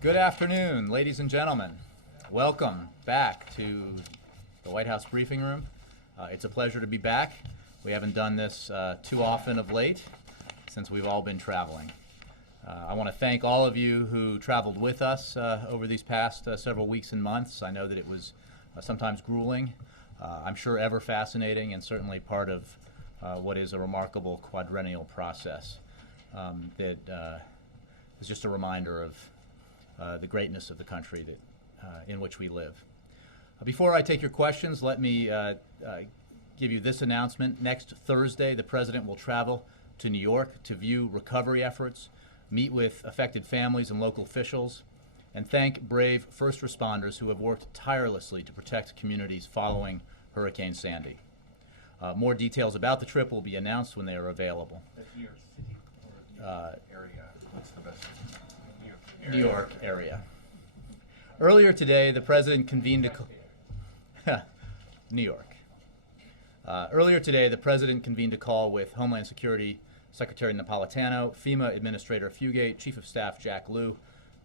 Good afternoon, ladies and gentlemen. Welcome back to the Whitehouse Briefing Room. It's a pleasure to be back. We haven't done this too often of late since we've all been traveling. I want to thank all of you who traveled with us over these past several weeks and months. I know that it was sometimes grueling, I'm sure ever fascinating, and certainly part of what is a remarkable quadrennial process that is just a reminder of the greatness of the country that, in which we live. Before I take your questions, let me give you this announcement. Next Thursday, the President will travel to New York to view recovery efforts, meet with affected families and local officials, and thank brave first responders who have worked tirelessly to protect communities following Hurricane Sandy. More details about the trip will be announced when they are available. That's New York City or area? What's the best? New York area. Earlier today, the President convened New York. Earlier today, the President convened a call with Homeland Security Secretary Napolitano, FEMA Administrator Fugate, Chief of Staff Jack Lew,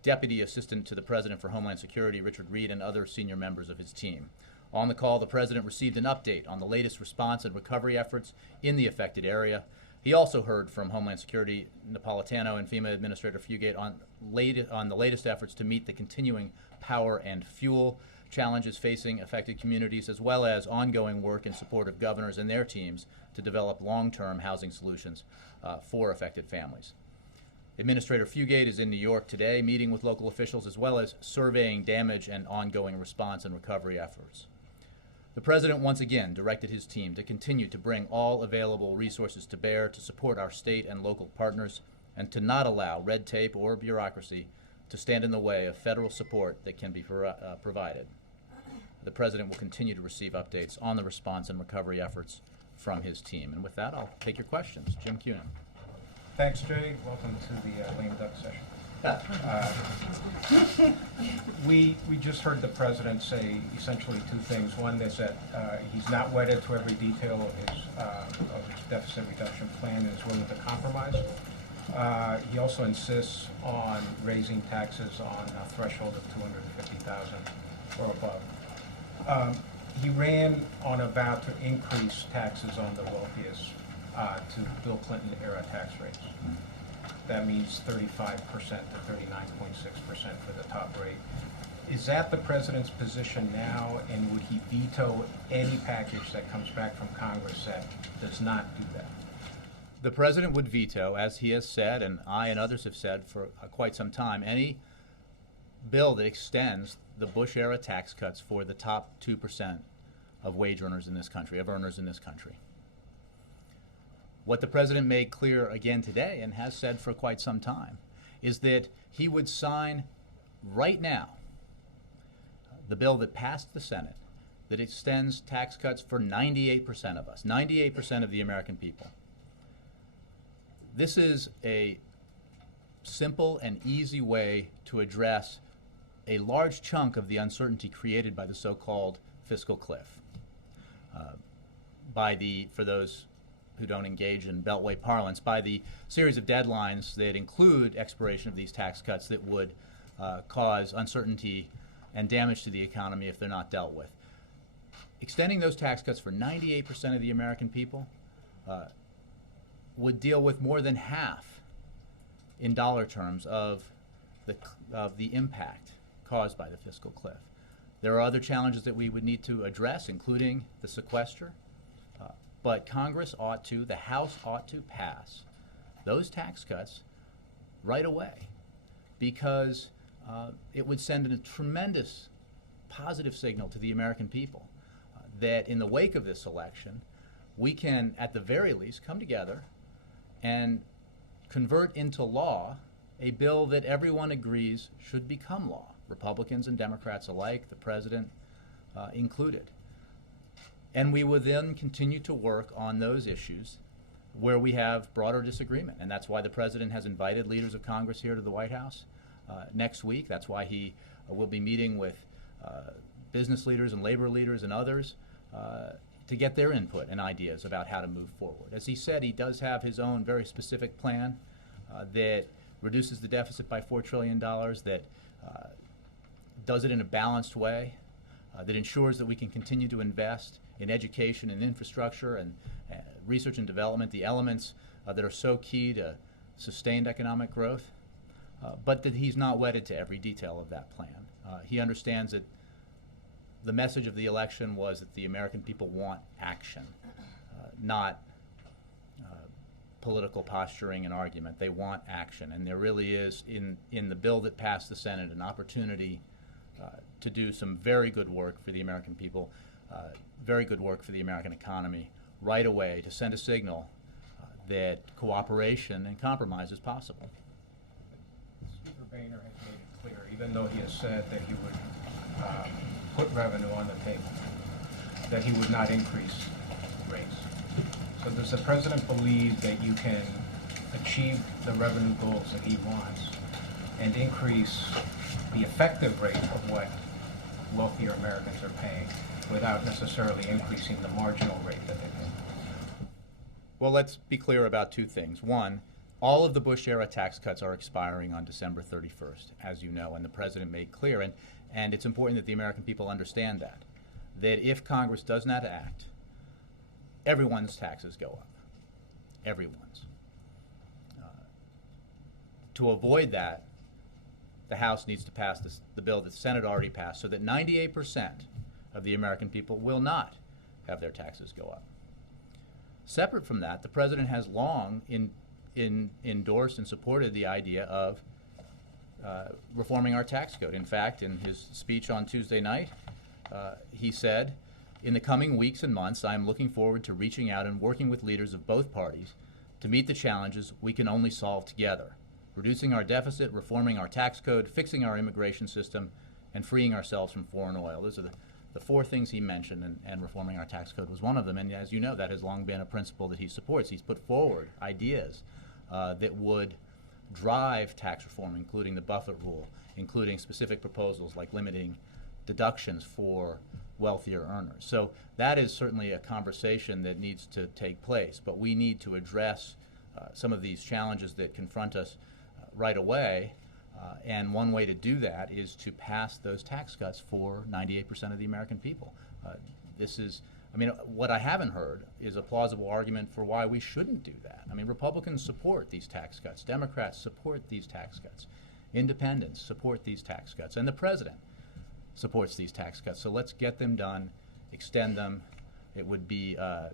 Deputy Assistant to the President for Homeland Security Richard Reed, and other senior members of his team. On the call, the President received an update on the latest response and recovery efforts in the affected area. He also heard from Homeland Security Napolitano and FEMA Administrator Fugate on the latest efforts to meet the continuing power and fuel challenges facing affected communities, as well as ongoing work in support of governors and their teams to develop long-term housing solutions for affected families. Administrator Fugate is in New York today, meeting with local officials as well as surveying damage and ongoing response and recovery efforts. The President once again directed his team to continue to bring all available resources to bear to support our state and local partners and to not allow red tape or bureaucracy to stand in the way of federal support that can be provided. The President will continue to receive updates on the response and recovery efforts from his team. And with that, I'll take your questions. Jim Cunin. Thanks, Jay. Welcome to the lame duck session. We just heard the President say essentially two things. One is that he's not wedded to every detail of his deficit reduction plan and is willing to compromise. He also insists on raising taxes on a threshold of $250,000 or above. He ran on a vow to increase taxes on the wealthiest to Bill Clinton era tax rates. That means 35% to 39.6% for the top rate. Is that the President's position now, and would he veto any package that comes back from Congress that does not do that? The President would veto, as he has said, and I and others have said for quite some time, any bill that extends the Bush-era tax cuts for the top 2% of wage earners in this country, of earners in this country. What the President made clear again today, and has said for quite some time, is that he would sign right now the bill that passed the Senate that extends tax cuts for 98% of us, 98% of the American people. This is a simple and easy way to address a large chunk of the uncertainty created by the so-called fiscal cliff. For those who don't engage in Beltway parlance, by the series of deadlines that include expiration of these tax cuts that would cause uncertainty and damage to the economy if they're not dealt with. Extending those tax cuts for 98% of the American people would deal with more than half, in dollar terms, of the impact caused by the fiscal cliff. There are other challenges that we would need to address, including the sequester. But Congress ought to, the House ought to pass those tax cuts right away, because it would send a tremendous positive signal to the American people that in the wake of this election, we can, at the very least, come together and convert into law a bill that everyone agrees should become law, Republicans and Democrats alike, the President included. And we will then continue to work on those issues where we have broader disagreement. And that's why the President has invited leaders of Congress here to the White House next week. That's why he will be meeting with business leaders and labor leaders and others to get their input and ideas about how to move forward. As he said, he does have his own very specific plan that reduces the deficit by $4 trillion, that does it in a balanced way, that ensures that we can continue to invest in education and infrastructure and research and development, the elements that are so key to sustained economic growth, but that he's not wedded to every detail of that plan. He understands that the message of the election was that the American people want action, not political posturing and argument. They want action, and there really is in the bill that passed the Senate an opportunity to do some very good work for the American people, very good work for the American economy right away, to send a signal that cooperation and compromise is possible. Speaker Boehner has made it clear, even though he has said that he would put revenue on the table, that he would not increase rates. So does the president believe that you can achieve the revenue goals that he wants and increase the effective rate of what wealthier Americans are paying without necessarily increasing the marginal rate that they pay? Well, let's be clear about two things. One, all of the Bush-era tax cuts are expiring on December 31st, as you know, and the president made clear, and it's important that the American people understand that if Congress does not act, everyone's taxes go up. Everyone's. To avoid that, the House needs to pass the bill that the Senate already passed, so that 98% of the American people will not have their taxes go up. Separate from that, the president has long endorsed and supported the idea of reforming our tax code. In fact, in his speech on Tuesday night, he said, "In the coming weeks and months, I am looking forward to reaching out and working with leaders of both parties to meet the challenges we can only solve together: reducing our deficit, reforming our tax code, fixing our immigration system, and freeing ourselves from foreign oil." Those are the four things he mentioned, and reforming our tax code was one of them. And as you know, that has long been a principle that he supports. He's put forward ideas that would drive tax reform, including the Buffett rule, including specific proposals like limiting deductions for wealthier earners. So that is certainly a conversation that needs to take place, but we need to address some of these challenges that confront us right away, and one way to do that is to pass those tax cuts for 98% of the American people. What I haven't heard is a plausible argument for why we shouldn't do that. I mean, Republicans support these tax cuts, Democrats support these tax cuts, independents support these tax cuts, and the president supports these tax cuts. So let's get them done, extend them. It would be an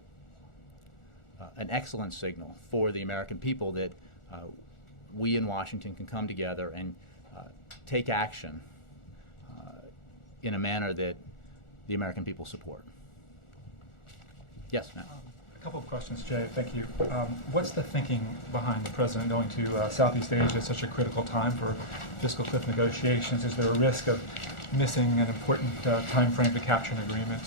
excellent signal for the American people that we in Washington can come together and take action in a manner that the American people support. Yes, ma'am. A couple of questions, Jay. Thank you. What's the thinking behind the president going to Southeast Asia at such a critical time for fiscal cliff negotiations? Is there a risk of missing an important time frame to capture an agreement?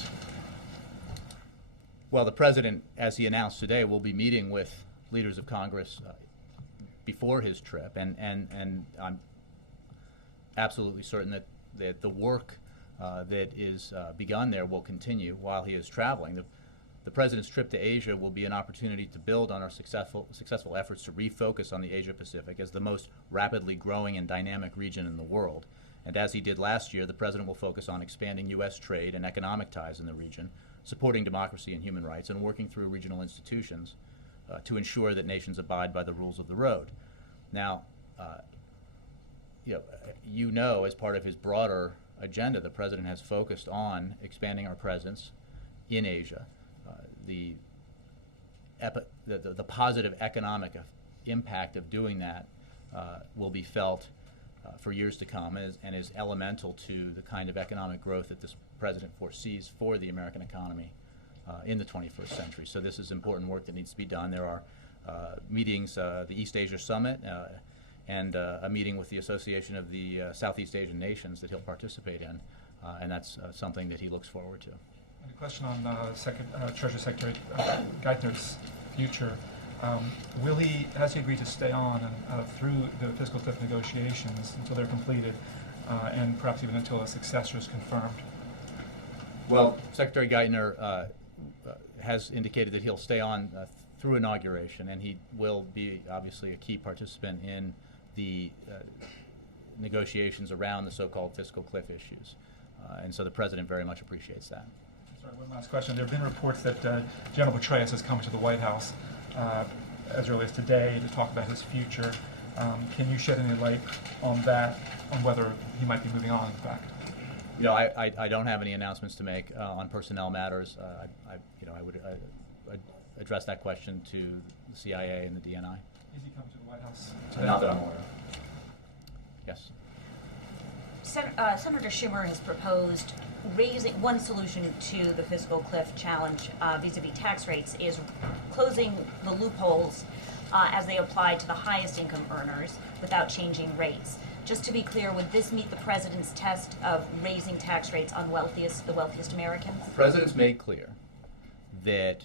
Well, the president, as he announced today, will be meeting with leaders of Congress before his trip, and I'm absolutely certain that the work that is begun there will continue while he is traveling. The president's trip to Asia will be an opportunity to build on our successful efforts to refocus on the Asia-Pacific as the most rapidly growing and dynamic region in the world. And as he did last year, the president will focus on expanding U.S. trade and economic ties in the region, supporting democracy and human rights, and working through regional institutions to ensure that nations abide by the rules of the road. Now, as part of his broader agenda, the president has focused on expanding our presence in Asia. The positive economic impact of doing that will be felt for years to come, and is elemental to the kind of economic growth that this president foresees for the American economy in the 21st century. So this is important work that needs to be done. There are meetings, the East Asia Summit, and a meeting with the Association of the Southeast Asian Nations that he'll participate in, and that's something that he looks forward to. A question on Treasury Secretary Geithner's future. Has he agreed to stay on through the fiscal cliff negotiations until they're completed, and perhaps even until a successor is confirmed? Well, Secretary Geithner has indicated that he'll stay on through inauguration, and he will be obviously a key participant in the negotiations around the so-called fiscal cliff issues. And so the President very much appreciates that. Sorry, one last question. There have been reports that General Petraeus has come to the White House as early as today to talk about his future. Can you shed any light on that, on whether he might be moving on, in fact? You know, I don't have any announcements to make on personnel matters. I would address that question to the CIA and the DNI. Is he coming to the White House today? Not that I'm aware of. Yes. Senator Schumer has proposed raising one solution to the fiscal cliff challenge vis-a-vis tax rates is closing the loopholes as they apply to the highest income earners without changing rates. Just to be clear, would this meet the President's test of raising tax rates on the wealthiest Americans? The President's made clear that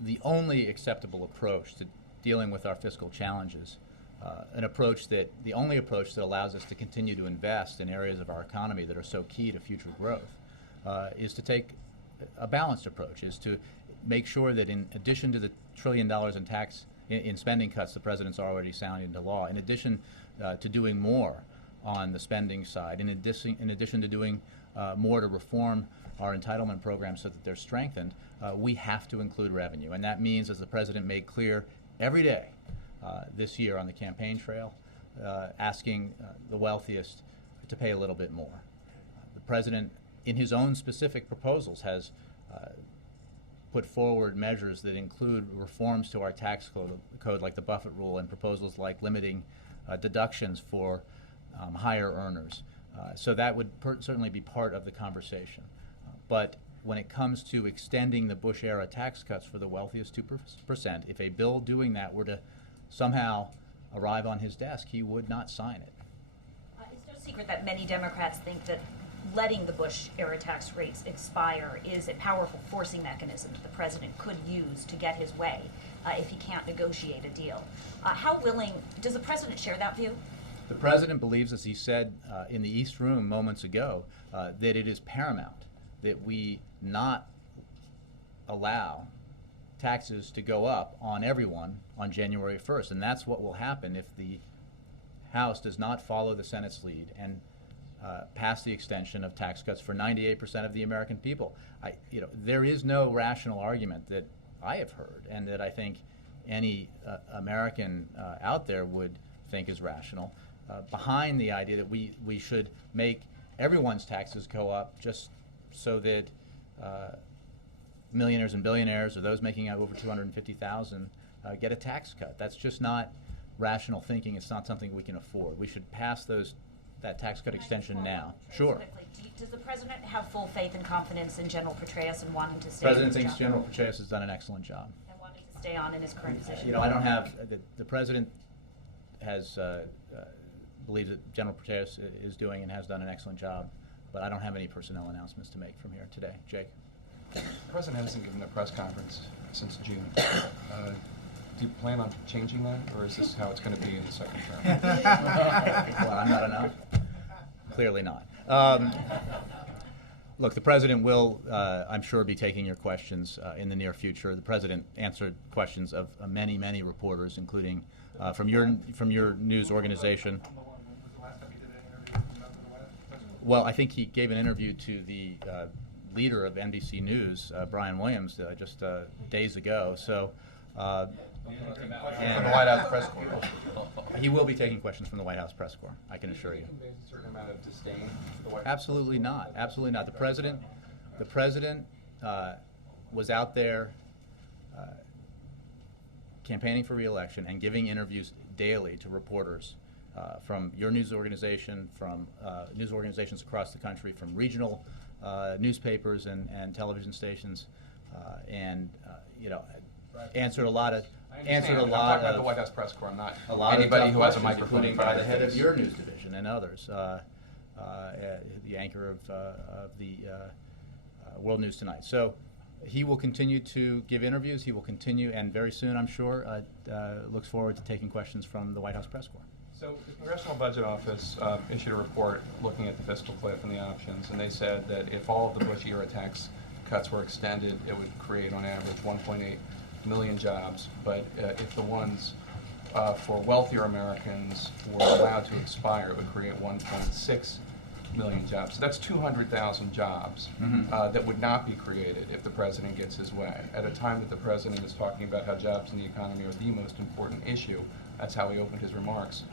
the only acceptable approach to dealing with our fiscal challenges, the only approach that allows us to continue to invest in areas of our economy that are so key to future growth, is to take a balanced approach, is to make sure that in addition to the $1 trillion in spending cuts the President's already signed into law, in addition to doing more on the spending side, in addition to doing more to reform our entitlement programs so that they're strengthened, we have to include revenue. And that means, as the President made clear every day this year on the campaign trail, asking the wealthiest to pay a little bit more. The President, in his own specific proposals, has put forward measures that include reforms to our tax code like the Buffett rule, and proposals like limiting deductions for higher earners. So that would certainly be part of the conversation. But when it comes to extending the Bush-era tax cuts for the wealthiest 2%, if a bill doing that were to somehow arrive on his desk, he would not sign it. It's no secret that many Democrats think that letting the Bush-era tax rates expire is a powerful forcing mechanism that the President could use to get his way if he can't negotiate a deal. How willing, does the President share that view? The President believes, as he said in the East Room moments ago, that it is paramount that we not allow taxes to go up on everyone on January 1st. And that's what will happen if the House does not follow the Senate's lead and pass the extension of tax cuts for 98% of the American people. There is no rational argument that I have heard, and that I think any American out there would think is rational, behind the idea that we should make everyone's taxes go up just so that millionaires and billionaires, or those making out over $250,000, get a tax cut. That's just not rational thinking. It's not something we can afford. We should pass that tax cut extension now. Sure. Does the President have full faith and confidence in General Petraeus and wanting to stay? The President thinks General Petraeus has done an excellent job. And wanting to stay on in his current position? I don't have the President has believes that General Petraeus is doing and has done an excellent job, but I don't have any personnel announcements to make from here today. Jake? The President hasn't given a press conference since June. Do you plan on changing that, or is this how it's going to be in the second term? Well, I'm not enough. Clearly not. Look, the President will, I'm sure, be taking your questions in the near future. The President answered questions of many, many reporters, including from your news organization. Well, I think he gave an interview to the leader of NBC News, Brian Williams, just days ago. So, from the White House press corps. He will be taking questions from the White House press corps, I can assure you. A certain amount of disdain for the White House. Absolutely not. Absolutely not. The President was out there campaigning for re-election and giving interviews daily to reporters from your news organization, from news organizations across the country, from regional newspapers and television stations, answered a lot of. I'm talking about the White House press corps, not a lot anybody of who has a questions, microphone, including by the head of your news division and others, the anchor of the World News Tonight. So he will continue to give interviews. He will continue, and very soon, I'm sure, looks forward to taking questions from the White House press corps. So the Congressional Budget Office issued a report looking at the fiscal cliff and the options, and they said that if all of the Bush-era tax cuts were extended, it would create, on average, 1.8 million jobs. But if the ones for wealthier Americans were allowed to expire, it would create 1.6 million jobs. So that's 200,000 jobs that would not be created if the president gets his way. At a time that the president is talking about how jobs in the economy are the most important issue, that's how he opened his remarks.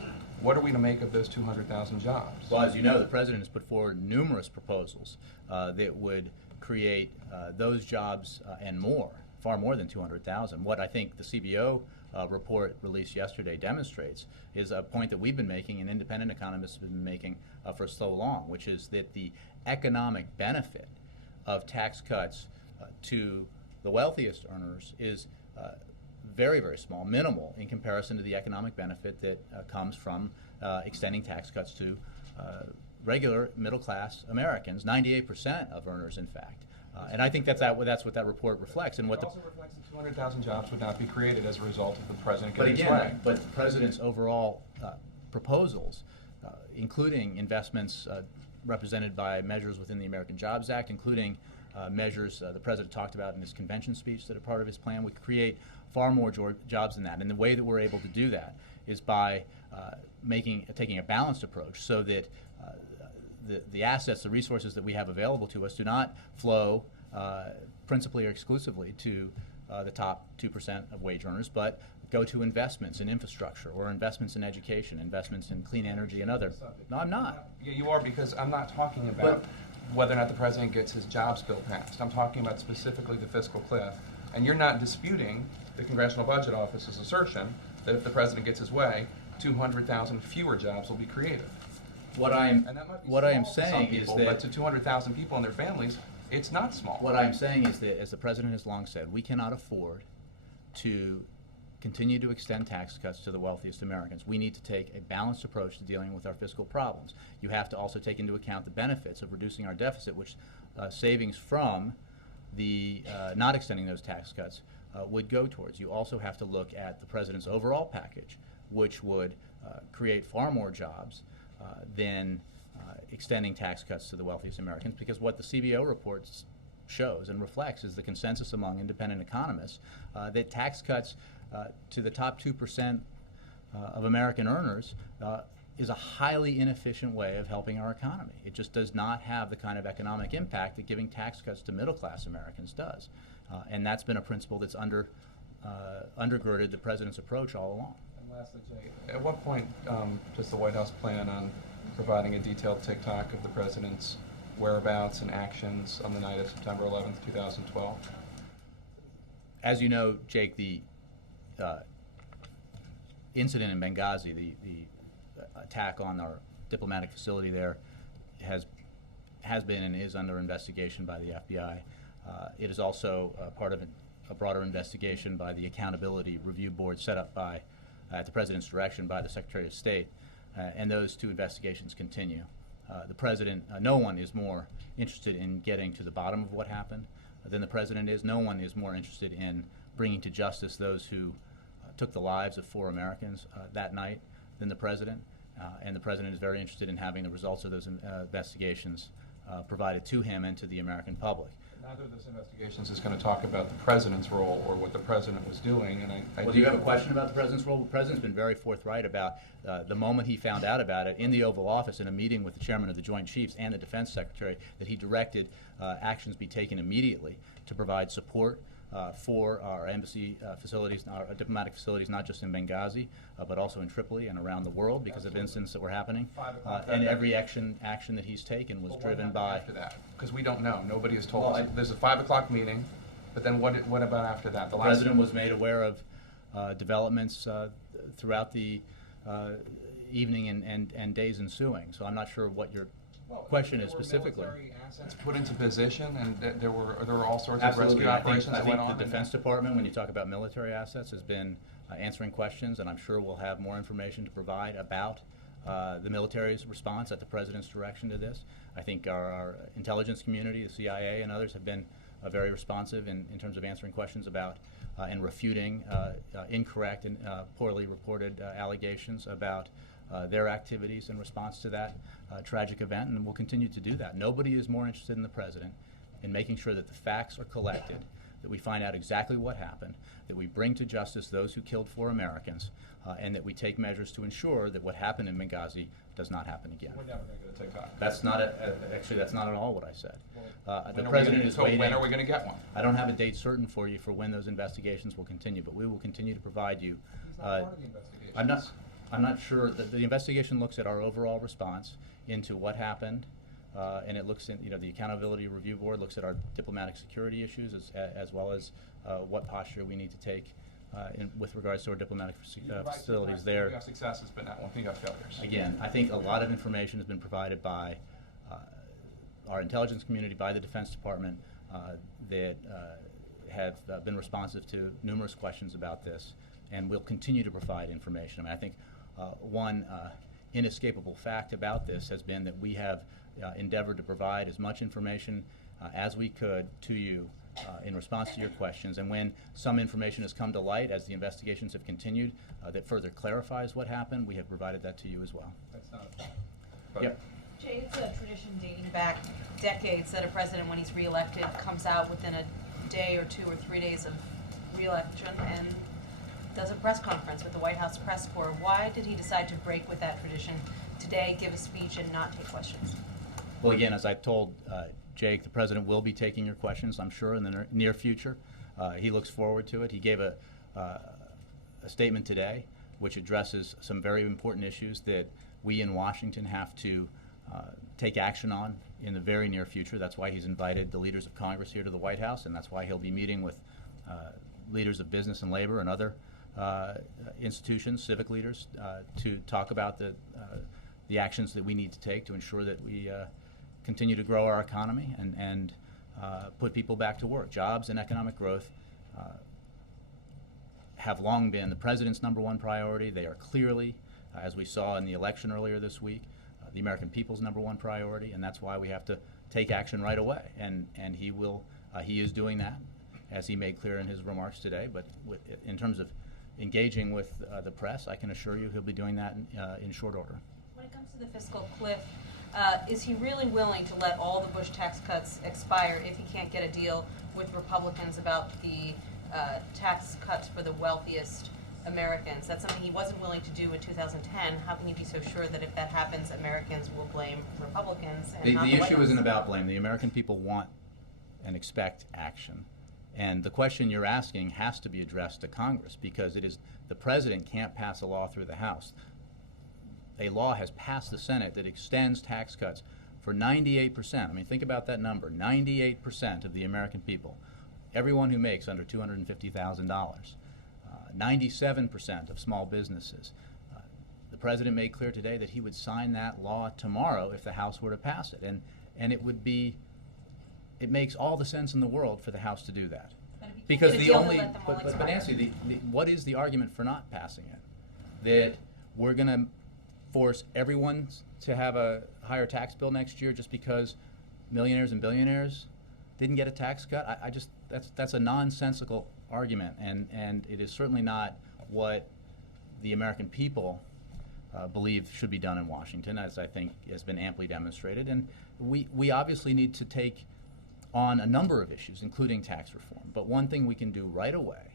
What are we to make of those 200,000 jobs? Well, as you know, the president has put forward numerous proposals that would create those jobs and more, far more than 200,000. What I think the CBO report released yesterday demonstrates is a point that we've been making and independent economists have been making for so long, which is that the economic benefit of tax cuts to the wealthiest earners is very, very small, minimal in comparison to the economic benefit that comes from extending tax cuts to regular middle-class Americans, 98% of earners, in fact. And I think that's what that report reflects. And what it also reflects that 200,000 jobs would not be created as a result of the president but getting his again, way. but the president's overall proposals, including investments represented by measures within the American Jobs Act, including measures the president talked about in his convention speech that are part of his plan, would create far more jobs than that. And the way that we're able to do that is by taking a balanced approach so that the assets, the resources that we have available to us do not flow principally or exclusively to the top 2% of wage earners, but go to investments in infrastructure or investments in education, investments in clean energy and other. No, I'm not. Yeah, you are, because I'm not talking about whether or not the president gets his jobs bill passed. I'm talking about specifically the fiscal cliff. And you're not disputing the Congressional Budget Office's assertion that if the president gets his way, 200,000 fewer jobs will be created. What I am to some saying people, is but that to 200,000 people and their families, it's not small. what I'm saying is that, as the president has long said, we cannot afford to continue to extend tax cuts to the wealthiest Americans. We need to take a balanced approach to dealing with our fiscal problems. You have to also take into account the benefits of reducing our deficit, which savings from the not extending those tax cuts would go towards. You also have to look at the president's overall package, which would create far more jobs than extending tax cuts to the wealthiest Americans, because what the CBO reports shows and reflects is the consensus among independent economists that tax cuts to the top 2% of American earners is a highly inefficient way of helping our economy. It just does not have the kind of economic impact that giving tax cuts to middle-class Americans does. And that's been a principle that's undergirded the president's approach all along. And lastly, Jay, at what point does the White House plan on providing a detailed tick-tock of the president's whereabouts and actions on the night of September 11th, 2012? As you know, Jake, the incident in Benghazi, the attack on our diplomatic facility there, has been and is under investigation by the FBI. It is also part of a broader investigation by the Accountability Review Board set up by, at the President's direction, by the Secretary of State, and those two investigations continue. The President, no one is more interested in getting to the bottom of what happened than the President is. No one is more interested in bringing to justice those who took the lives of 4 Americans that night than the President. And the President is very interested in having the results of those investigations provided to him and to the American public. Neither of those investigations is going to talk about the President's role or what the President was doing. And Well, do you have a question about the President's role? The President's been very forthright about the moment he found out about it in the Oval Office in a meeting with the Chairman of the Joint Chiefs and the Defense Secretary, that he directed actions be taken immediately to provide support for our embassy facilities, our diplomatic facilities, not just in Benghazi, but also in Tripoli and around the world because of incidents that were happening. And every action that he's taken was driven by. After that, because we don't know. Nobody has told Well, us. There's a 5 o'clock meeting, but then what about after that? The President was made aware of developments throughout the evening and days ensuing. So I'm not sure what your question is specifically. Assets put into position, and there were all sorts Absolutely. of rescue operations I that think went on. the Defense Department, when you talk about military assets, has been answering questions, and I'm sure we'll have more information to provide about the military's response at the President's direction to this. I think our intelligence community, the CIA and others, have been very responsive in terms of answering questions about and refuting incorrect and poorly reported allegations about their activities in response to that tragic event, and we'll continue to do that. Nobody is more interested than the President in making sure that the facts are collected that we find out exactly what happened, that we bring to justice those who killed 4 Americans, and that we take measures to ensure that what happened in Benghazi does not happen again. We're never going to get a TikTok. That's not actually, that's not at all what I said. The When are we president gonna- is so waiting. when are we going to get one? I don't have a date certain for you for when those investigations will continue, but we will continue to provide you. He's not part of the investigation. I'm not sure. The investigation looks at our overall response into what happened, and it looks in, the Accountability Review Board looks at our diplomatic security issues as well as what posture we need to take with regards to our diplomatic facilities there. You have successes, but not one thing, you have failures. Again, I think a lot of information has been provided by our intelligence community, by the Defense Department, that have been responsive to numerous questions about this, and will continue to provide information. I mean, I think one inescapable fact about this has been that we have endeavored to provide as much information as we could to you in response to your questions, and when some information has come to light as the investigations have continued that further clarifies what happened, we have provided that to you as well. That's not a fact. Yep. Jay, it's a tradition dating back decades that a president, when he's reelected, comes out within a day or 2 or 3 days of reelection and does a press conference with the White House press corps. Why did he decide to break with that tradition today, give a speech, and not take questions? Well, again, as I told Jake, the president will be taking your questions, I'm sure, in the near future. He looks forward to it. He gave a statement today which addresses some very important issues that we in Washington have to take action on in the very near future. That's why he's invited the leaders of Congress here to the White House, and that's why he'll be meeting with leaders of business and labor and other institutions, civic leaders, to talk about the actions that we need to take to ensure that we continue to grow our economy and put people back to work. Jobs and economic growth have long been the president's #1 priority. They are clearly, as we saw in the election earlier this week, the American people's #1 priority, and that's why we have to take action right away. And he is doing that, as he made clear in his remarks today. But in terms of engaging with the press, I can assure you he'll be doing that in short order. When it comes to the fiscal cliff, is he really willing to let all the Bush tax cuts expire if he can't get a deal with Republicans about the tax cuts for the wealthiest Americans? That's something he wasn't willing to do in 2010. How can you be so sure that if that happens, Americans will blame Republicans and not the The White issue House? isn't about blame. The American people want and expect action. And the question you're asking has to be addressed to Congress, because the president can't pass a law through the House. A law has passed the Senate that extends tax cuts for 98%. I mean, think about that number, 98% of the American people, everyone who makes under $250,000, 97% of small businesses. The president made clear today that he would sign that law tomorrow if the House were to pass it. And it makes all the sense in the world for the House to do that. But if he can't Because get a the deal, only, he'll let them all but expire. Nancy, what is the argument for not passing it? That we're going to force everyone to have a higher tax bill next year just because millionaires and billionaires didn't get a tax cut? That's a nonsensical argument, and it is certainly not what the American people believe should be done in Washington, as I think has been amply demonstrated. And we obviously need to take on a number of issues, including tax reform. But one thing we can do right away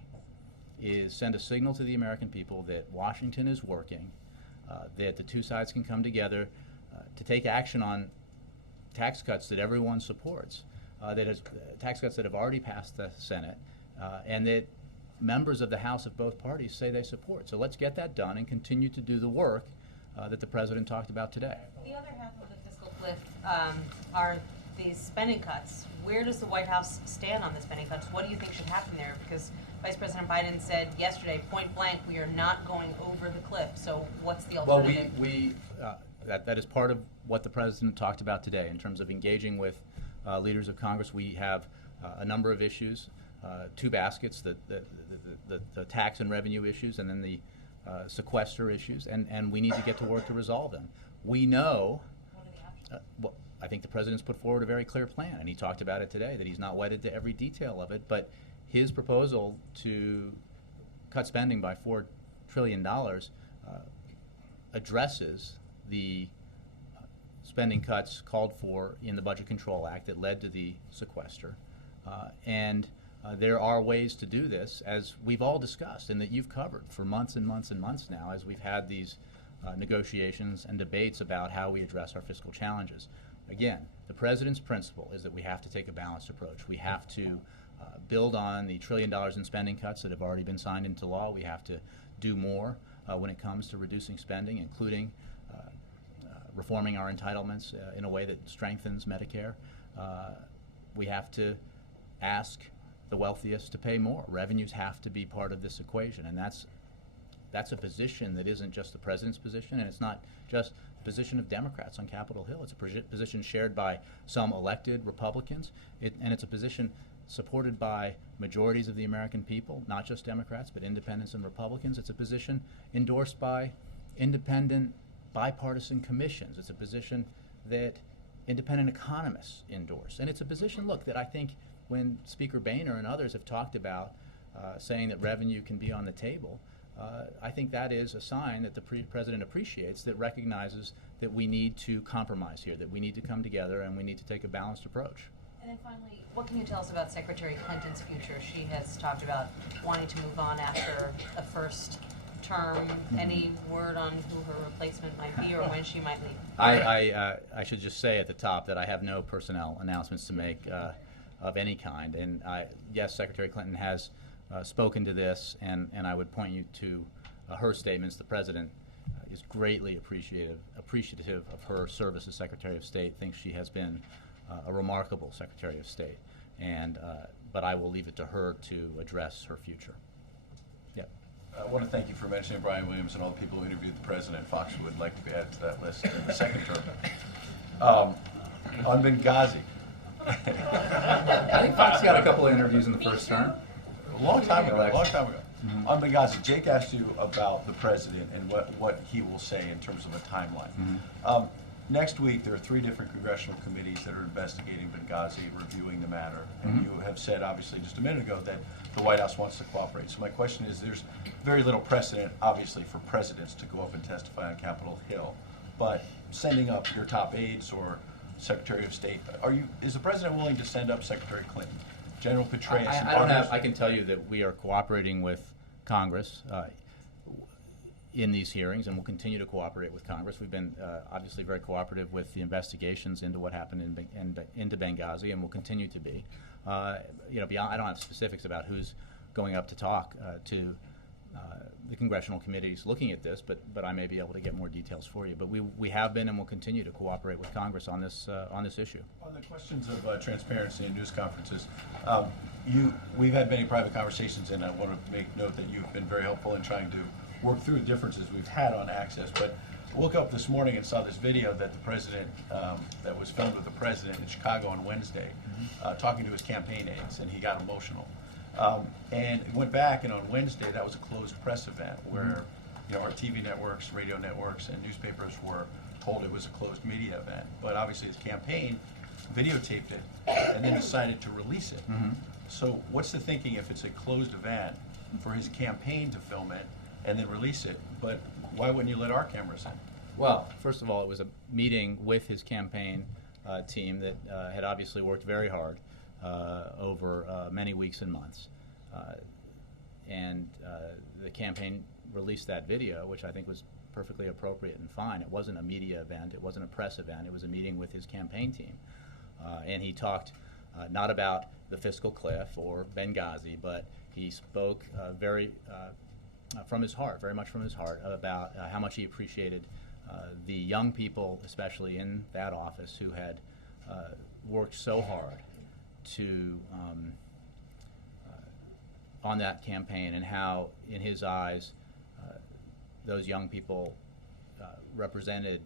is send a signal to the American people that Washington is working, that the two sides can come together to take action on tax cuts that everyone supports, tax cuts that have already passed the Senate, and that members of the House of both parties say they support. So let's get that done and continue to do the work that the president talked about today. The other half of the fiscal cliff are these spending cuts. Where does the White House stand on the spending cuts? What do you think should happen there? Because Vice President Biden said yesterday, point blank, we are not going over the cliff. So what's the alternative? Well, that is part of what the president talked about today in terms of engaging with leaders of Congress. We have a number of issues, two baskets, the tax and revenue issues, and then the sequester issues, and we need to get to work to resolve them. We know, What are the options? well, I think the president's put forward a very clear plan, and he talked about it today, that he's not wedded to every detail of it, but his proposal to cut spending by $4 trillion addresses the spending cuts called for in the Budget Control Act that led to the sequester, and there are ways to do this, as we've all discussed and that you've covered for months and months and months now, as we've had these negotiations and debates about how we address our fiscal challenges. Again, the president's principle is that we have to take a balanced approach. We have to build on the $1 trillion in spending cuts that have already been signed into law. We have to do more when it comes to reducing spending, including reforming our entitlements in a way that strengthens Medicare. We have to ask the wealthiest to pay more. Revenues have to be part of this equation, and that's a position that isn't just the president's position, and it's not just the position of Democrats on Capitol Hill. It's a position shared by some elected Republicans, and it's a position supported by majorities of the American people, not just Democrats, but independents and Republicans. It's a position endorsed by independent bipartisan commissions. It's a position that independent economists endorse. And it's a position, look, that I think when Speaker Boehner and others have talked about saying that revenue can be on the table, I think that is a sign that the president appreciates, that recognizes that we need to compromise here, that we need to come together and we need to take a balanced approach. And then finally, what can you tell us about Secretary Clinton's future? She has talked about wanting to move on after a first term. Any word on who her replacement might be or when she might leave? I should just say at the top that I have no personnel announcements to make of any kind. And yes, Secretary Clinton has spoken to this, and I would point you to her statements. The president is greatly appreciative of her service as Secretary of State, thinks she has been a remarkable Secretary of State, and but I will leave it to her to address her future. Yeah. I want to thank you for mentioning Brian Williams and all the people who interviewed the president. Fox would like to be added to that list in the second term. On Benghazi. I think Fox got a couple of interviews in the first term. A long time ago. Mm-hmm. On Benghazi, Jake asked you about the president and what he will say in terms of a timeline. Mm-hmm. Next week, there are 3 different congressional committees that are investigating Benghazi, reviewing the matter. And Mm-hmm. you have said, obviously, just a minute ago, that the White House wants to cooperate. So my question is, there's very little precedent, obviously, for presidents to go up and testify on Capitol Hill. But sending up your top aides or Secretary of State, is the president willing to send up Secretary Clinton, General Petraeus, and others? I can tell you that we are cooperating with Congress in these hearings, and we'll continue to cooperate with Congress. We've been obviously very cooperative with the investigations into what happened into Benghazi, and will continue to be. Beyond, I don't have specifics about who's going up to talk to the congressional committees looking at this, but I may be able to get more details for you. But we have been and will continue to cooperate with Congress on this issue. On the questions of transparency in news conferences, we've had many private conversations, and I want to make note that you've been very helpful in trying to work through the differences we've had on access. But I woke up this morning and saw this video that the president, that was filmed with the president in Chicago on Wednesday, talking to his campaign aides, and he got emotional. And it went back, and on Wednesday, that was a closed press event where our TV networks, radio networks, and newspapers were told it was a closed media event. But obviously his campaign videotaped it and then decided to release it. Mm-hmm. So what's the thinking if it's a closed event for his campaign to film it and then release it, but why wouldn't you let our cameras in? Well, first of all, it was a meeting with his campaign team that had obviously worked very hard over many weeks and months. And the campaign released that video, which I think was perfectly appropriate and fine. It wasn't a media event. It wasn't a press event. It was a meeting with his campaign team. And he talked not about the fiscal cliff or Benghazi, but he spoke from his heart, very much from his heart, about how much he appreciated the young people, especially in that office, who had worked so hard to on that campaign, and how, in his eyes, those young people represented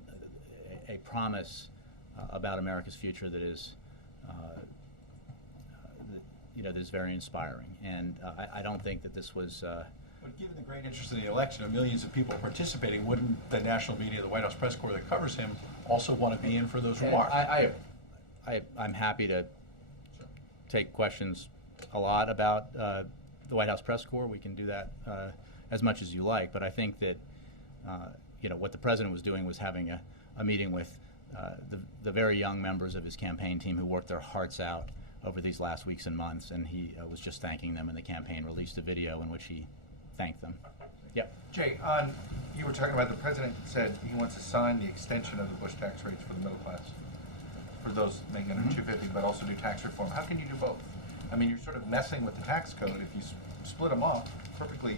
a promise about America's future that is, that is very inspiring. And I don't think that this was. But given the great interest in the election and millions of people participating, wouldn't the national media, the White House press corps that covers him, also want to be in for those remarks? I'm happy to take questions a lot about the White House press corps. We can do that as much as you like. But I think that what the president was doing was having a meeting with the very young members of his campaign team who worked their hearts out over these last weeks and months, and he was just thanking them, and the campaign released a video in which he thanked them. Yep. Jay, you were talking about the president said he wants to sign the extension of the Bush tax rates for the middle class, for those making under 250, but also do tax reform. How can you do both? I mean, you're sort of messing with the tax code if you split them off. Perfectly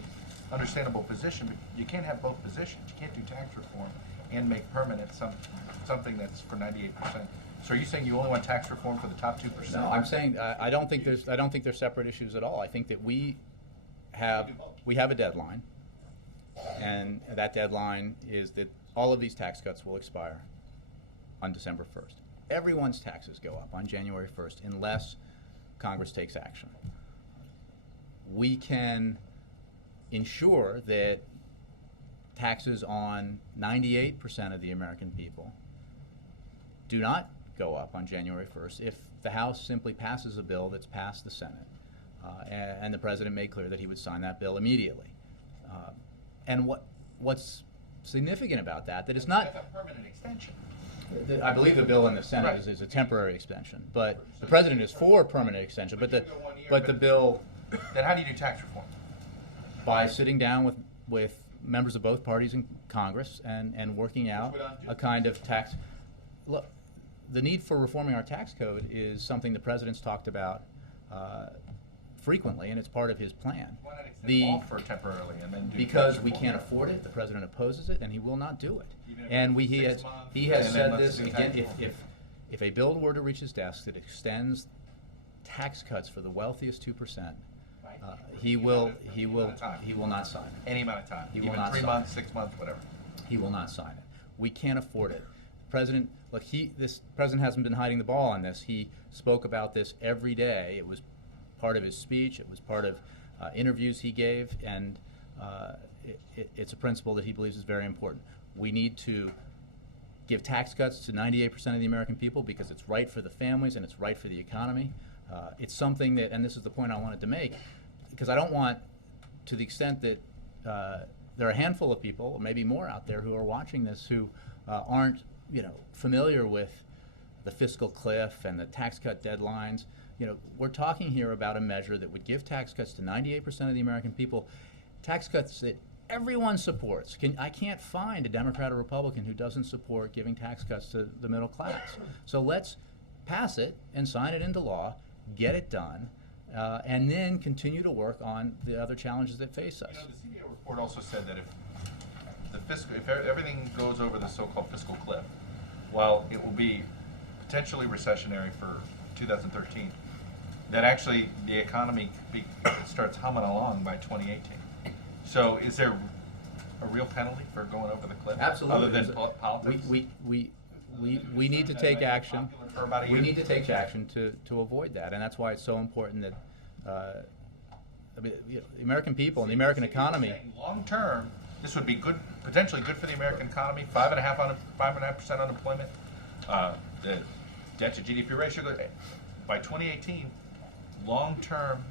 understandable position, but you can't have both positions. You can't do tax reform and make permanent something that's for 98%. So are you saying you only want tax reform for the top 2%? No, I'm saying I don't think they're separate issues at all. I think that we have a deadline, and that deadline is that all of these tax cuts will expire on December 1st. Everyone's taxes go up on January 1st unless Congress takes action. We can ensure that taxes on 98% of the American people do not go up on January 1st if the House simply passes a bill that's passed the Senate. And the President made clear that he would sign that bill immediately. And what's significant about that it's not... That's a permanent extension. I believe the bill in the Senate Right. is a temporary extension, but the President is for permanent extension, but the bill... Then how do you do tax reform? By sitting down with members of both parties in Congress and working out a kind of tax... Look, the need for reforming our tax code is something the President's talked about frequently, and it's part of his plan. Why not extend them off for temporarily and then do Because tax we reform? can't afford it, the President opposes it, and he will not do it. Even if And it's he 6 has months, he has and then said let's this do tax again. reform. If a bill were to reach his desk that extends tax cuts for the wealthiest 2%, he will not sign it. Any amount of time. He will Even not 3 sign months, it. 6 months, whatever. He will not sign it. We can't afford it. President, look, this president hasn't been hiding the ball on this. He spoke about this every day. It was part of his speech. It was part of interviews he gave, and it's a principle that he believes is very important. We need to give tax cuts to 98% of the American people because it's right for the families and it's right for the economy. It's something that, and this is the point I wanted to make, because I don't want, to the extent that there are a handful of people, or maybe more out there, who are watching this who aren't, familiar with the fiscal cliff and the tax cut deadlines. We're talking here about a measure that would give tax cuts to 98% of the American people, tax cuts that everyone supports. I can't find a Democrat or Republican who doesn't support giving tax cuts to the middle class. So let's pass it and sign it into law, get it done, and then continue to work on the other challenges that face us. The CBO report also said that if everything goes over the so-called fiscal cliff, while it will be potentially recessionary for 2013, that actually the economy starts humming along by 2018. So is there a real penalty for going over the cliff? Absolutely. Other than politics? We need to take action. For about a We year? need to take action to avoid that, and that's why it's so important that the American people and the American economy. Long term, this would be good, potentially good for the American economy. 5.5% unemployment. The debt to GDP ratio by 2018. Long term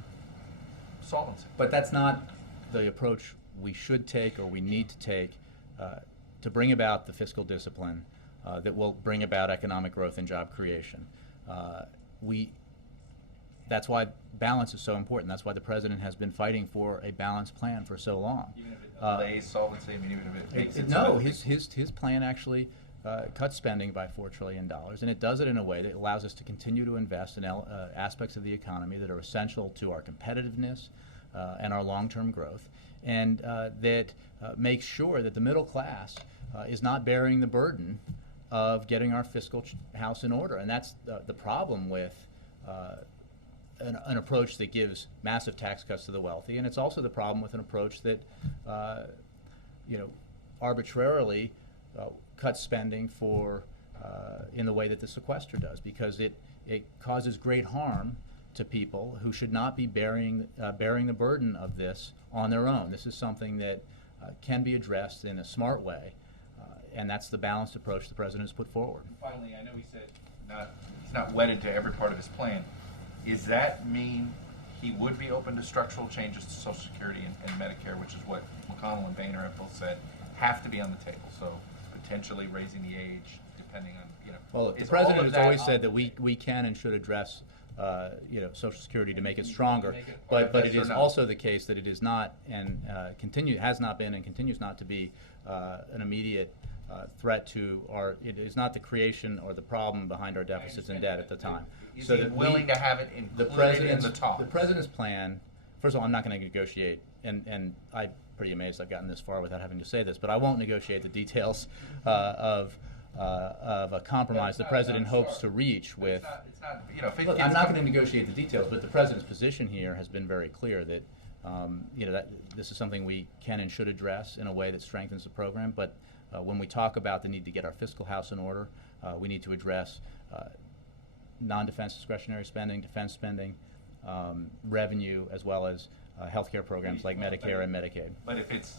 solvency. But that's not the approach we should take or we need to take to bring about the fiscal discipline that will bring about economic growth and job creation. That's why balance is so important. That's why the president has been fighting for a balanced plan for so long. Even if it delays solvency, I mean, even if it makes it No, so that his plan actually cuts spending by $4 trillion, and it does it in a way that allows us to continue to invest in aspects of the economy that are essential to our competitiveness and our long-term growth, and that makes sure that the middle class is not bearing the burden of getting our fiscal house in order. And that's the problem with an approach that gives massive tax cuts to the wealthy, and it's also the problem with an approach that arbitrarily cuts spending for in the way that the sequester does, because it causes great harm to people who should not be bearing the burden of this on their own. This is something that can be addressed in a smart way, and that's the balanced approach the president has put forward. Finally, I know he said he's not wedded to every part of his plan. Does that mean he would be open to structural changes to Social Security and Medicare, which is what McConnell and Boehner have both said have to be on the table? So potentially raising the age, depending on, Well, the is all president of has that always on said the that we can and should address Social Security to make it stronger. Make it But yes it or is no? also the case that it is not and has not been and continues not to be an immediate threat to it is not the creation or the problem behind our deficits and debt at the time. Is So he that willing to have it included in the talks? The president's plan. First of all, I'm not going to negotiate, and I'm pretty amazed I've gotten this far without having to say this, but I won't negotiate the details of a compromise the president hopes to reach with. It's not, if it Look, gets I'm not going to negotiate the details, but the president's position here has been very clear that that this is something we can and should address in a way that strengthens the program. But when we talk about the need to get our fiscal house in order, we need to address non-defense discretionary spending, defense spending, revenue, as well as healthcare programs like Medicare and Medicaid. But if it's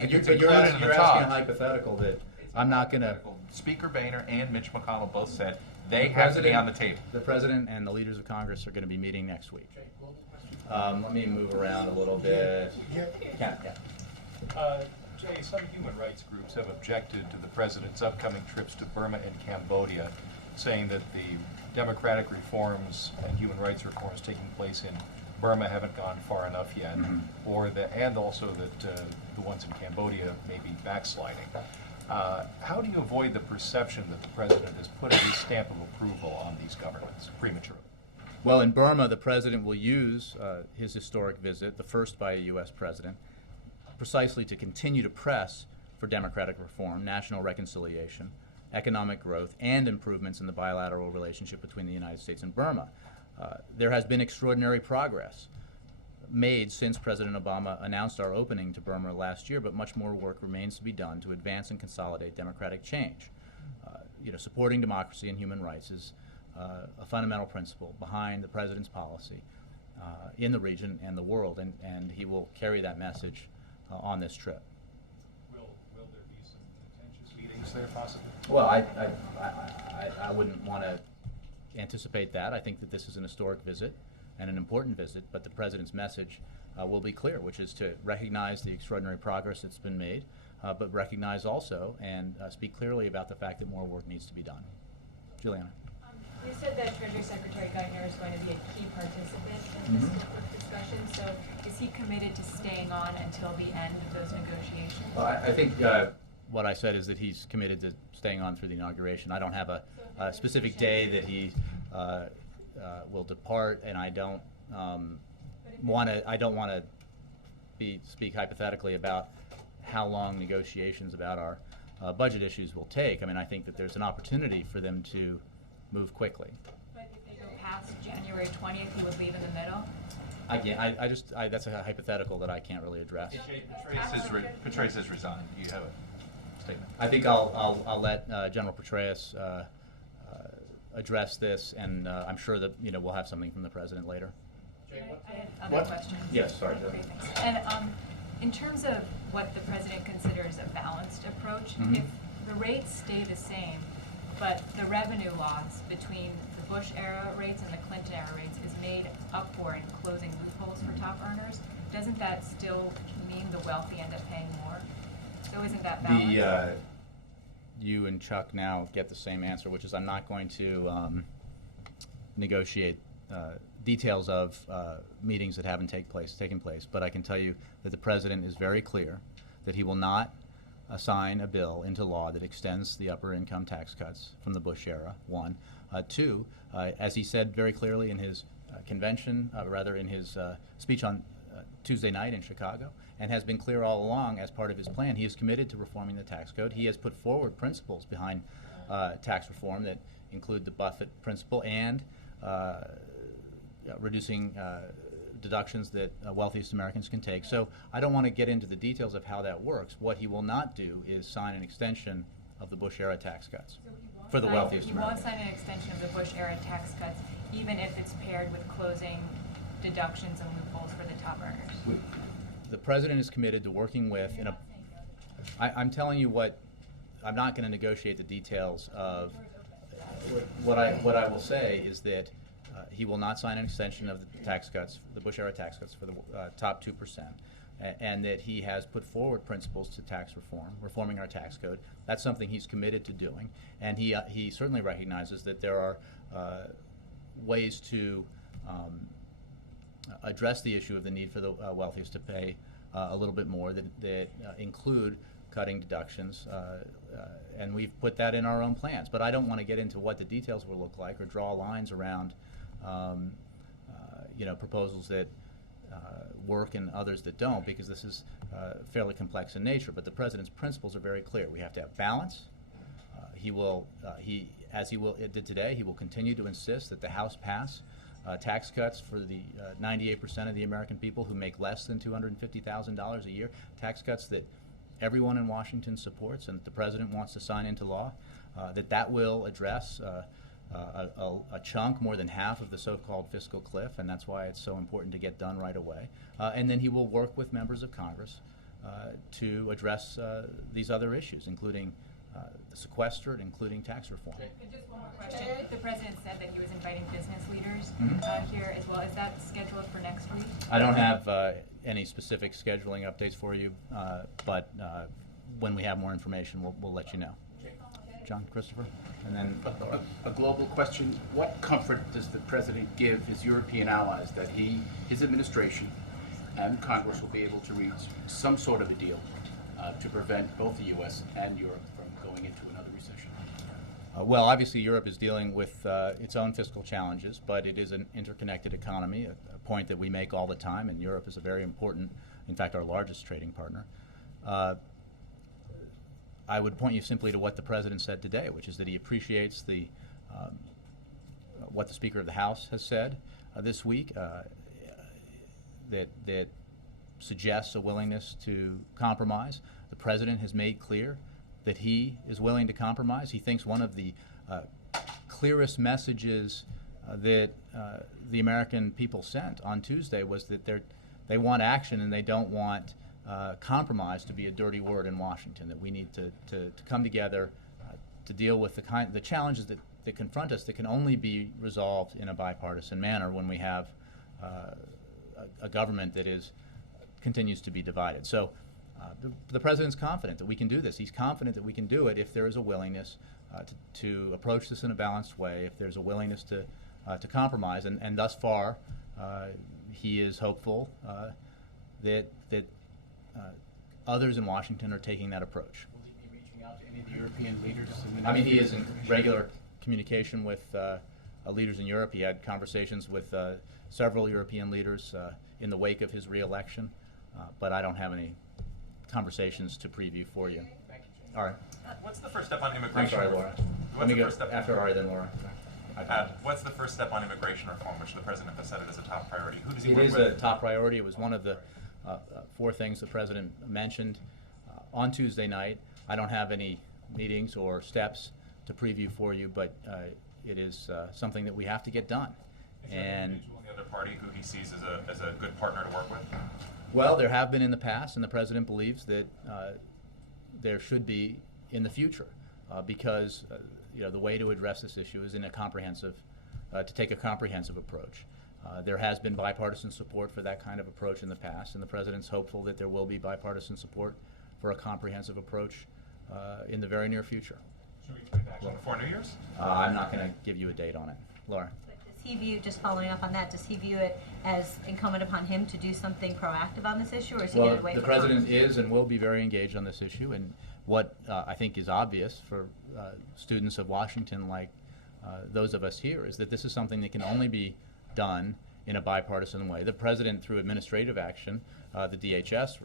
You're asking a talks, hypothetical that I'm not going to. Speaker Boehner and Mitch McConnell both said they have to be on the table. The president and the leaders of Congress are going to be meeting next week. Let me move around a little bit. Yeah. Jay, some human rights groups have objected to the president's upcoming trips to Burma and Cambodia, saying that the democratic reforms and human rights reforms taking place in Burma haven't gone far enough yet, and also that the ones in Cambodia may be backsliding. How do you avoid the perception that the president has put his stamp of approval on these governments prematurely? Well, in Burma, the president will use his historic visit, the first by a U.S. president, precisely to continue to press for democratic reform, national reconciliation, economic growth, and improvements in the bilateral relationship between the United States and Burma. There has been extraordinary progress made since President Obama announced our opening to Burma last year, but much more work remains to be done to advance and consolidate democratic change. Supporting democracy and human rights is a fundamental principle behind the president's policy in the region and the world, and he will carry that message on this trip. Will there be some contentious meetings there possibly? Well, I wouldn't want to anticipate that. I think that this is an historic visit and an important visit, but the president's message will be clear, which is to recognize the extraordinary progress that's been made, but recognize also and speak clearly about the fact that more work needs to be done. Juliana. You said that Treasury Secretary Geithner is going to be a key participant in this discussion, so is he committed to staying on until the end of those negotiations? Well, I think what I said is that he's committed to staying on through the inauguration. I don't have a specific day that he will depart, and I don't want to speak hypothetically about how long negotiations about our budget issues will take. I mean, I think that there's an opportunity for them to move quickly. But if they go past January 20th, he would leave in the middle? That's a hypothetical that I can't really address. Petraeus has resigned. Do you have a statement? I think I'll let General Petraeus address this, and I'm sure that we'll have something from the president later. I have other questions. Yes, sorry. Okay, thanks. And in terms of what the president considers a balanced approach, if the rates stay the same, but the revenue loss between the Bush-era rates and the Clinton-era rates is made up for in closing loopholes for top earners, doesn't that still mean the wealthy end up paying more? So isn't that balanced? You and Chuck now get the same answer, which is I'm not going to negotiate details of meetings that haven't taken place, but I can tell you that the president is very clear that he will not assign a bill into law that extends the upper income tax cuts from the Bush era, one. Two, as he said very clearly in his in his speech on Tuesday night in Chicago, and has been clear all along as part of his plan, he is committed to reforming the tax code. He has put forward principles behind tax reform that include the Buffett principle and reducing deductions that wealthiest Americans can take. So I don't want to get into the details of how that works. What he will not do is sign an extension of the Bush-era tax cuts for the wealthiest Americans. He won't sign an extension of the Bush-era tax cuts, even if it's paired with closing deductions and loopholes for the top earners. The president is committed to working with. I'm telling you what. I'm not going to negotiate the details of what I will say is that he will not sign an extension of the tax cuts, the Bush-era tax cuts for the top 2%, and that he has put forward principles to tax reform, reforming our tax code. That's something he's committed to doing, and he certainly recognizes that there are ways to address the issue of the need for the wealthiest to pay a little bit more that include cutting deductions, and we've put that in our own plans. But I don't want to get into what the details will look like or draw lines around proposals that work and others that don't, because this is fairly complex in nature. But the President's principles are very clear. We have to have balance. As he did today, he will continue to insist that the House pass tax cuts for the 98% of the American people who make less than $250,000 a year, tax cuts that everyone in Washington supports and that the President wants to sign into law, that will address a chunk, more than half of the so-called fiscal cliff, and that's why it's so important to get done right away. And then he will work with members of Congress to address these other issues, including the sequestered, including tax reform. And just one more question. The President said that he was inviting business leaders Mhm. here as well. Is that scheduled for next week? I don't have any specific scheduling updates for you, but when we have more information, we'll let you know. John, Christopher, and then A global question. What comfort does the President give his European allies that his administration and Congress will be able to reach some sort of a deal to prevent both the U.S. and Europe from going into another recession? Well, obviously Europe is dealing with its own fiscal challenges, but it is an interconnected economy, a point that we make all the time, and Europe is a very important, in fact, our largest trading partner. I would point you simply to what the President said today, which is that he appreciates what the Speaker of the House has said this week, that suggests a willingness to compromise. The President has made clear that he is willing to compromise. He thinks one of the clearest messages that the American people sent on Tuesday was that they want action and they don't want compromise to be a dirty word in Washington, that we need to come together to deal with the challenges that confront us that can only be resolved in a bipartisan manner when we have a government that continues to be divided. So the President's confident that we can do this. He's confident that we can do it if there is a willingness to approach this in a balanced way, if there's a willingness to compromise, and thus far he is hopeful that others in Washington are taking that approach. Will he be reaching out to any of the European leaders? I mean, he is in regular communication with leaders in Europe. He had conversations with several European leaders in the wake of his re-election, but I don't have any conversations to preview for you. Thank you, Jay. All right. What's the first step on I'm immigration? sorry, Laura. Let What's me the go first step? after Ari, then Laura. What's the first step on immigration reform, which the President has said it as a top priority? Who does he It work is with? a top priority. It was one of the 4 things the President mentioned on Tuesday night. I don't have any meetings or steps to preview for you, but it is something that we have to get done. Is there an individual in the other party who he sees as a good partner to work with? Well, there have been in the past, and the President believes that there should be in the future, because the way to address this issue is in a comprehensive, to take a comprehensive approach. There has been bipartisan support for that kind of approach in the past, and the President's hopeful that there will be bipartisan support for a comprehensive approach in the very near future. Should we expect action before New Year's? I'm not going to give you a date on it. Laura? Does he view, just following up on that, does he view it as incumbent upon him to do something proactive on this issue, or is he going to wait for the President Congress? is and will be very engaged on this issue, and what I think is obvious for students of Washington like those of us here is that this is something that can only be done in a bipartisan way. The President, through administrative action, the DHS,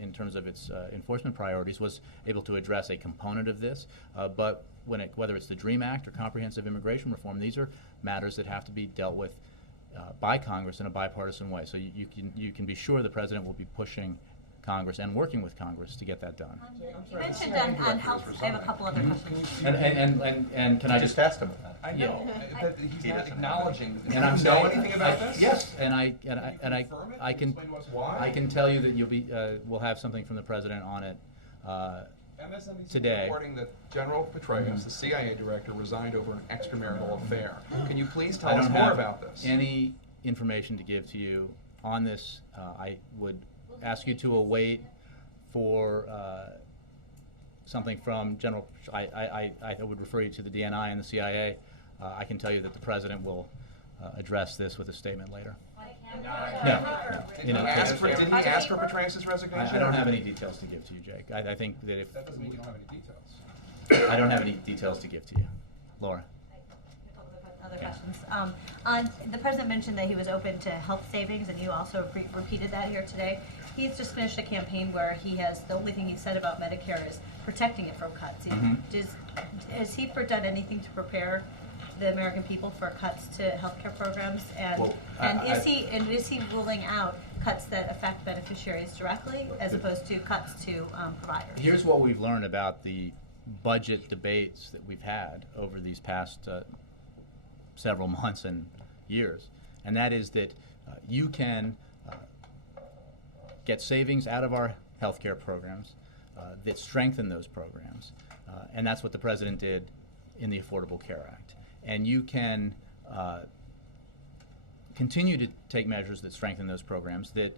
in terms of its enforcement priorities, was able to address a component of this, but whether it's the DREAM Act or comprehensive immigration reform, these are matters that have to be dealt with by Congress in a bipartisan way. So you can be sure the President will be pushing Congress and working with Congress to get that done. You mentioned on health, I have a couple other questions. And can I just asked him about I Yeah. know, but he's not acknowledging. And I'm Does he know saying, anything about this? Yes, and I Confirm it? I can Explain to us why? I can tell you that we'll have something from the President on it MSNBC today. reporting that General Petraeus, the CIA director, resigned over an extramarital affair. Can you please I tell us don't more have about this? any information to give to you on this. I would ask you to await for something from General. I would refer you to the DNI and the CIA. I can tell you that the President will address this with a statement later. Did he ask for Petraeus' resignation? I don't have any details to give to you, Jake. I think that if That doesn't mean you don't have any details. I don't have any details to give to you, Laura. Other questions. The president mentioned that he was open to health savings, and you also repeated that here today. He's just finished a campaign where the only thing he said about Medicare is protecting it from cuts. Has he done anything to prepare the American people for cuts to healthcare programs? And is he ruling out cuts that affect beneficiaries directly as opposed to cuts to providers? Here's what we've learned about the budget debates that we've had over these past several months and years, and that is that you can get savings out of our healthcare programs that strengthen those programs, and that's what the president did in the Affordable Care Act. And you can continue to take measures that strengthen those programs that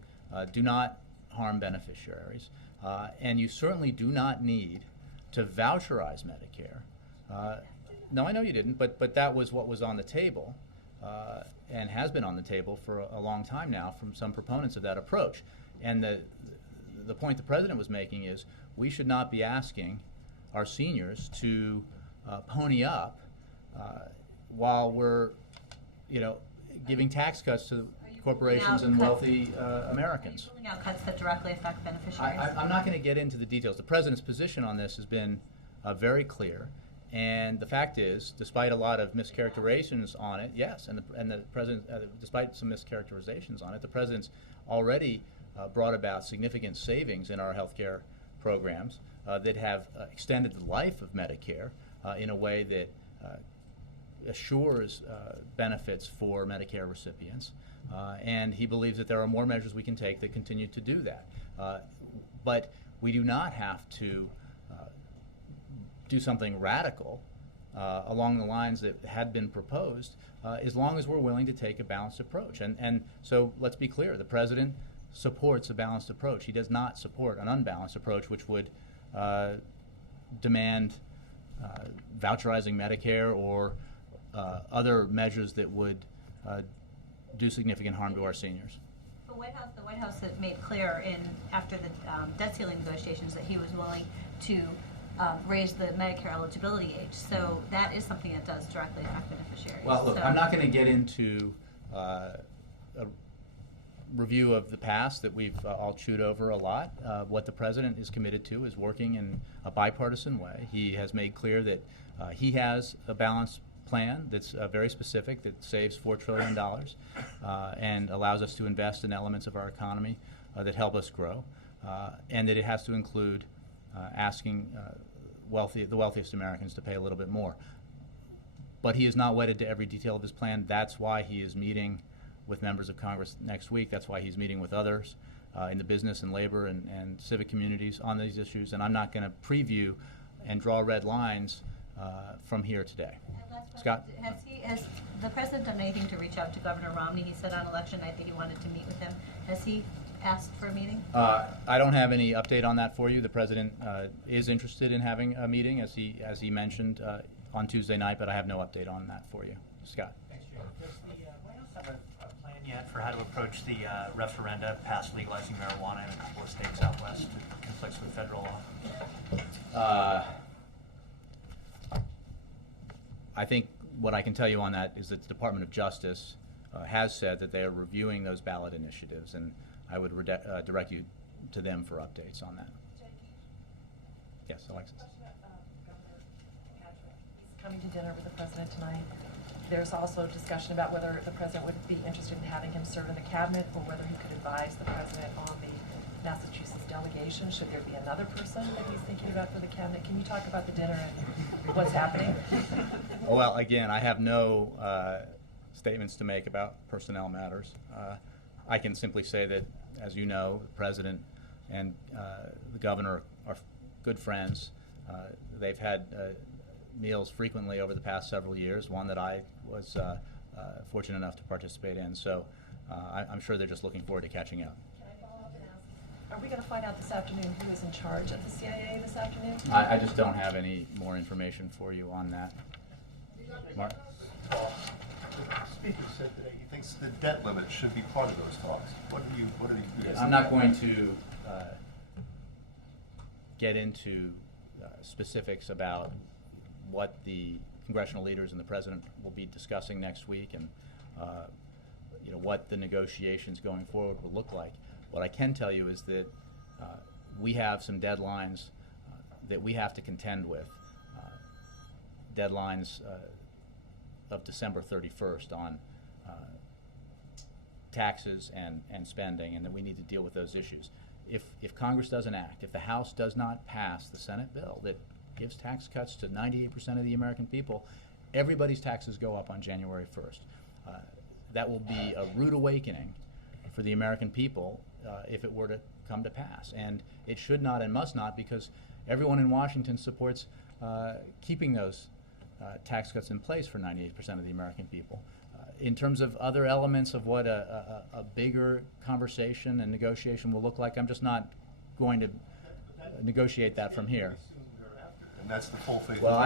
do not harm beneficiaries, and you certainly do not need to voucherize Medicare. No, I know you didn't, but that was what was on the table and has been on the table for a long time now from some proponents of that approach. And the point the president was making is we should not be asking our seniors to pony up while we're, giving tax cuts to corporations and wealthy Americans. Are you ruling out cuts that directly affect beneficiaries? I'm not going to get into the details. The president's position on this has been very clear. And the fact is, despite a lot of mischaracterizations on it, yes, and the president, despite some mischaracterizations on it, the president's already brought about significant savings in our healthcare programs that have extended the life of Medicare in a way that assures benefits for Medicare recipients. And he believes that there are more measures we can take that continue to do that. But we do not have to do something radical along the lines that had been proposed, as long as we're willing to take a balanced approach. And so let's be clear, the president supports a balanced approach. He does not support an unbalanced approach which would demand voucherizing Medicare or other measures that would do significant harm to our seniors. The White House had made clear after the debt ceiling negotiations that he was willing to raise the Medicare eligibility age. So that is something that does directly affect beneficiaries. Well, look, I'm not going to get into a review of the past that we've all chewed over a lot. What the president is committed to is working in a bipartisan way. He has made clear that he has a balanced plan that's very specific, that saves $4 trillion and allows us to invest in elements of our economy that help us grow, and that it has to include asking the wealthiest Americans to pay a little bit more. But he is not wedded to every detail of his plan. That's why he is meeting with members of Congress next week. That's why he's meeting with others in the business and labor and civic communities on these issues. And I'm not going to preview and draw red lines from here today. Scott? Has the president done anything to reach out to Governor Romney? He said on election night that he wanted to meet with him. Has he asked for a meeting? I don't have any update on that for you. The president is interested in having a meeting, as he mentioned on Tuesday night, but I have no update on that for you. Scott? Thanks, Jay. Does the White House have a plan yet for how to approach the referenda past legalizing marijuana in a couple of states out west that conflicts with federal law? I think what I can tell you on that is that the Department of Justice has said that they are reviewing those ballot initiatives, and I would direct you to them for updates on that. Yes, Alexis. He's coming to dinner with the president tonight. There's also discussion about whether the president would be interested in having him serve in the cabinet, or whether he could advise the president on the Massachusetts delegation. Should there be another person that he's thinking about for the cabinet? Can you talk about the dinner and what's happening? Well, again, I have no statements to make about personnel matters. I can simply say that, as you know, the president and the governor are good friends. They've had meals frequently over the past several years, one that I was fortunate enough to participate in. So I'm sure they're just looking forward to catching up. Are we going to find out this afternoon who is in charge of the CIA this afternoon? I just don't have any more information for you on that. Mark? The Speaker said thinks the debt limit should be part of those talks. What do you? I'm not going to get into specifics about what the congressional leaders and the president will be discussing next week, and what the negotiations going forward will look like. What I can tell you is that we have some deadlines that we have to contend with. Deadlines of December 31st on taxes and spending, and that we need to deal with those issues. If Congress doesn't act, if the House does not pass the Senate bill that gives tax cuts to 98% of the American people, everybody's taxes go up on January 1st. That will be a rude awakening for the American people if it were to come to pass. And it should not and must not, because everyone in Washington supports keeping those tax cuts in place for 98% of the American people. In terms of other elements of what a bigger conversation and negotiation will look like, I'm just not going to negotiate that from here. And that's the full faith. Well,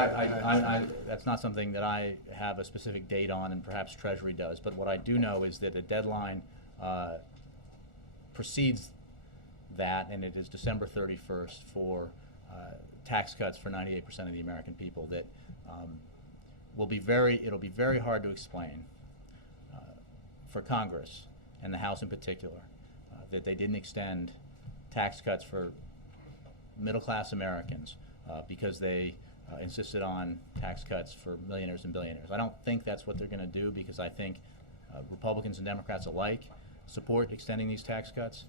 that's not something that I have a specific date on, and perhaps Treasury does. But what I do know is that a deadline precedes that, and it is December 31st for tax cuts for 98% of the American people. That it'll be very hard to explain for Congress and the House in particular that they didn't extend tax cuts for middle-class Americans because they insisted on tax cuts for millionaires and billionaires. I don't think that's what they're going to do, because I think Republicans and Democrats alike support extending these tax cuts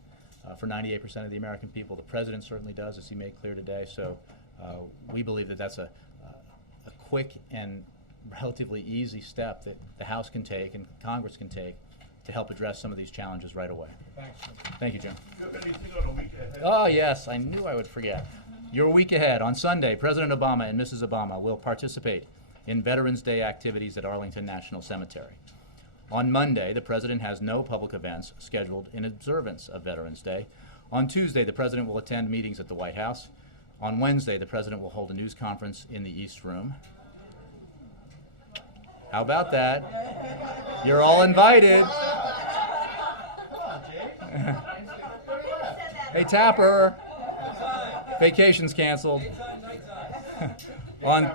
for 98% of the American people. The president certainly does, as he made clear today. So we believe that that's a quick and relatively easy step that the House can take and Congress can take to help address some of these challenges right away. Thanks. Thank you, Jim. Do you have anything on a week ahead? Oh, yes, I knew I would forget. Your week ahead. On Sunday, President Obama and Mrs. Obama will participate in Veterans Day activities at Arlington National Cemetery. On Monday, the President has no public events scheduled in observance of Veterans Day. On Tuesday, the President will attend meetings at the White House. On Wednesday, the President will hold a news conference in the East Room. How about that? You're all invited. Hey, Tapper. Vacation's canceled. On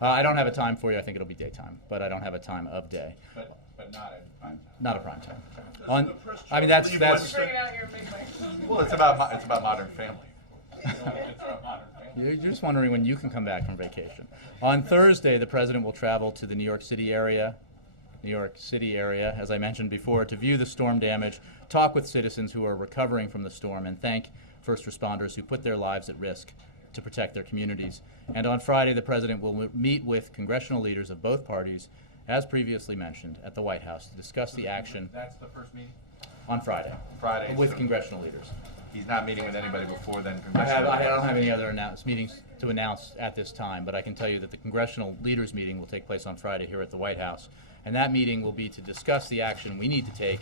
I don't have a time for you. I think it'll be daytime, but I don't have a time of day. But not at prime time. Not a prime time. On, I mean, that's. Well, it's about Modern Family. You're just wondering when you can come back from vacation. On Thursday, the President will travel to the New York City area, as I mentioned before, to view the storm damage, talk with citizens who are recovering from the storm, and thank first responders who put their lives at risk to protect their communities. And on Friday, the President will meet with congressional leaders of both parties, as previously mentioned, at the White House to discuss the action. That's the first meeting? On Friday. Friday. With congressional leaders. He's not meeting with anybody before then? I don't have any other meetings to announce at this time, but I can tell you that the congressional leaders meeting will take place on Friday here at the White House. And that meeting will be to discuss the action we need to take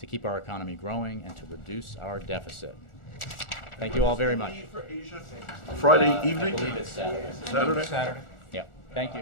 to keep our economy growing and to reduce our deficit. Thank you all very much. Friday evening? I believe it's Saturday. Saturday? Saturday. Yeah. Thank you.